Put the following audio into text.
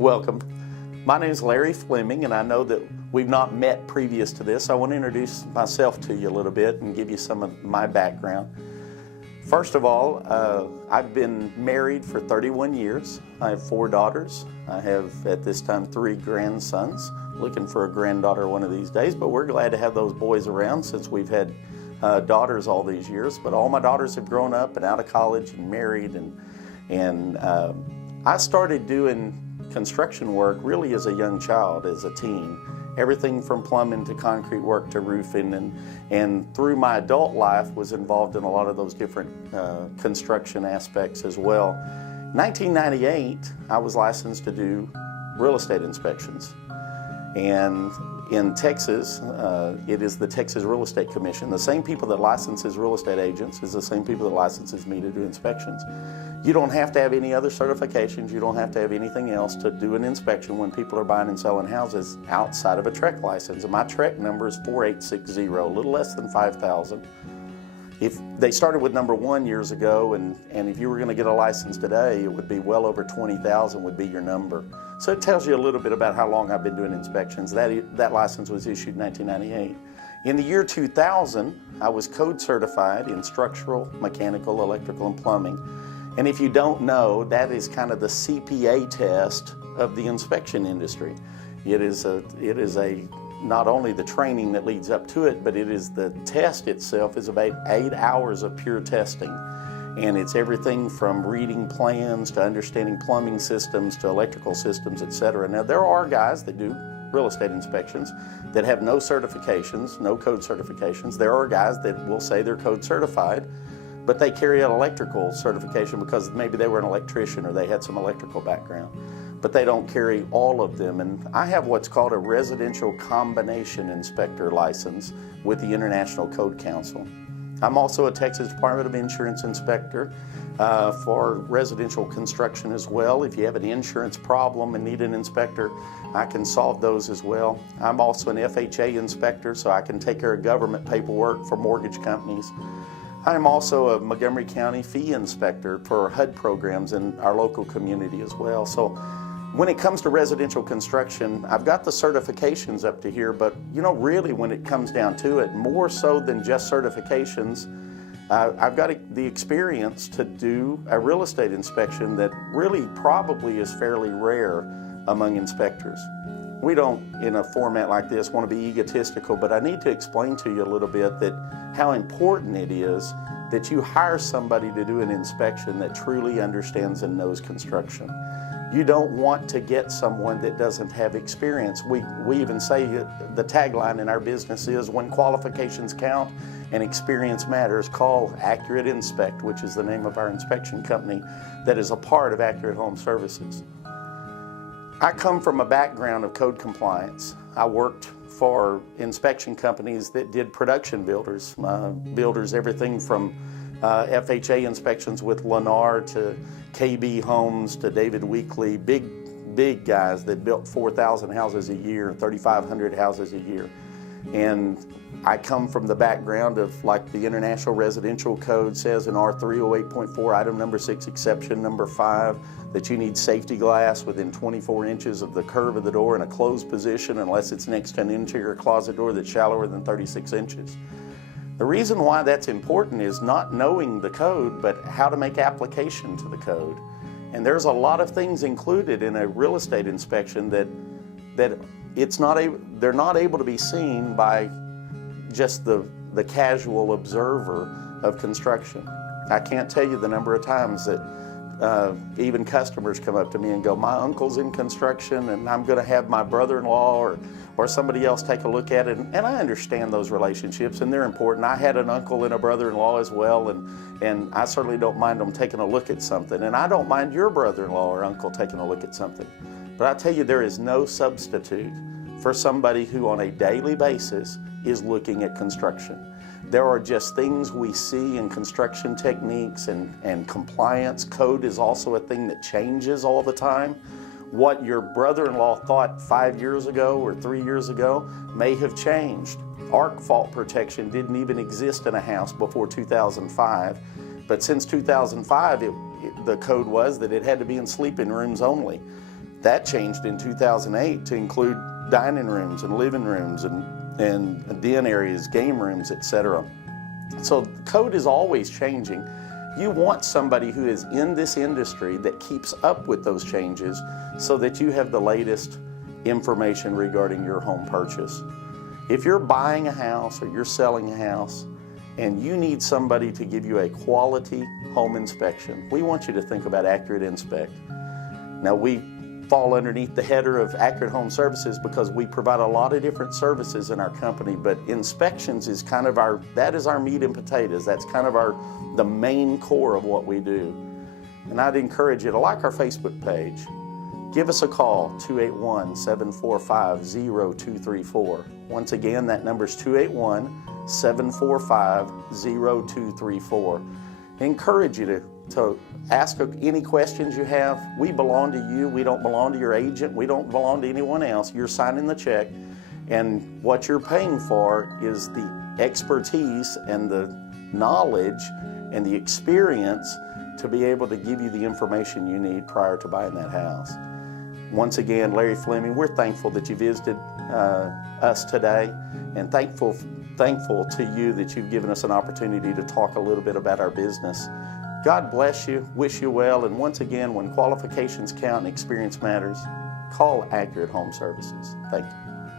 Welcome. My name is Larry Fleming, and I know that we've not met previous to this. I want to introduce myself to you a little bit and give you some of my background. First of all, I've been married for 31 years. I have 4 daughters. I have, at this time, 3 grandsons. Looking for a granddaughter one of these days, but we're glad to have those boys around since we've had daughters all these years. But all my daughters have grown up and out of college and married, and I started doing construction work really as a young child, as a teen. Everything from plumbing to concrete work to roofing, and through my adult life was involved in a lot of those different construction aspects as well. 1998, I was licensed to do real estate inspections. And in Texas, it is the Texas Real Estate Commission. The same people that licenses real estate agents is the same people that licenses me to do inspections. You don't have to have any other certifications. You don't have to have anything else to do an inspection when people are buying and selling houses outside of a TREC license. And my TREC number is 4860, a little less than 5,000. If they started with number 1 years ago, and if you were going to get a license today, it would be well over 20,000 would be your number. So it tells you a little bit about how long I've been doing inspections. That license was issued in 1998. In the year 2000, I was code certified in structural, mechanical, electrical, and plumbing. And if you don't know, that is kind of the CPA test of the inspection industry. It is not only the training that leads up to it, but it is the test itself is about 8 hours of pure testing. And it's everything from reading plans to understanding plumbing systems to electrical systems, etc. Now, there are guys that do real estate inspections that have no certifications, no code certifications. There are guys that will say they're code certified, but they carry an electrical certification because maybe they were an electrician or they had some electrical background, but they don't carry all of them. And I have what's called a residential combination inspector license with the International Code Council. I'm also a Texas Department of Insurance inspector for residential construction as well. If you have an insurance problem and need an inspector, I can solve those as well. I'm also an FHA inspector, so I can take care of government paperwork for mortgage companies. I'm also a Montgomery County fee inspector for HUD programs in our local community as well. So when it comes to residential construction, I've got the certifications up to here, but you know, really when it comes down to it, more so than just certifications, I've got the experience to do a real estate inspection that really probably is fairly rare among inspectors. We don't, in a format like this, want to be egotistical, but I need to explain to you a little bit that how important it is that you hire somebody to do an inspection that truly understands and knows construction. You don't want to get someone that doesn't have experience. We even say the tagline in our business is, when qualifications count and experience matters, call Accurate Inspect, which is the name of our inspection company that is a part of Accurate Home Services. I come from a background of code compliance. I worked for inspection companies that did production builders, everything from FHA inspections with Lennar to KB Homes to David Weekley, big guys that built 4,000 houses a year, 3,500 houses a year. And I come from the background of, like the International Residential Code says in R308.4, item number 6, exception number 5, that you need safety glass within 24 inches of the curve of the door in a closed position unless it's next to an interior closet door that's shallower than 36 inches. The reason why that's important is not knowing the code, but how to make application to the code. And there's a lot of things included in a real estate inspection that they're not able to be seen by just the casual observer of construction. I can't tell you the number of times that even customers come up to me and go, my uncle's in construction and I'm going to have my brother-in-law or somebody else take a look at it. And I understand those relationships and they're important. I had an uncle and a brother-in-law as well, and I certainly don't mind them taking a look at something. And I don't mind your brother-in-law or uncle taking a look at something. But I tell you, there is no substitute for somebody who on a daily basis is looking at construction. There are just things we see in construction techniques and compliance. Code is also a thing that changes all the time. What your brother-in-law thought 5 years ago or 3 years ago may have changed. Arc fault protection didn't even exist in a house before 2005, but since 2005, the code was that it had to be in sleeping rooms only. That changed in 2008 to include dining rooms and living rooms and den areas, game rooms, etc. So the code is always changing. You want somebody who is in this industry that keeps up with those changes so that you have the latest information regarding your home purchase. If you're buying a house or you're selling a house and you need somebody to give you a quality home inspection, we want you to think about Accurate Inspect. Now, we fall underneath the header of Accurate Home Services because we provide a lot of different services in our company, but inspections is kind of that is our meat and potatoes. That's kind of the main core of what we do. And I'd encourage you to like our Facebook page. Give us a call, 281-745-0234. Once again, that number is 281-745-0234. I encourage you to ask any questions you have. We belong to you. We don't belong to your agent. We don't belong to anyone else. You're signing the check, and what you're paying for is the expertise and the knowledge and the experience to be able to give you the information you need prior to buying that house. Once again, Larry Fleming, we're thankful that you visited us today, and thankful to you that you've given us an opportunity to talk a little bit about our business. God bless you, wish you well, and once again, when qualifications count and experience matters, call Accurate Home Services. Thank you.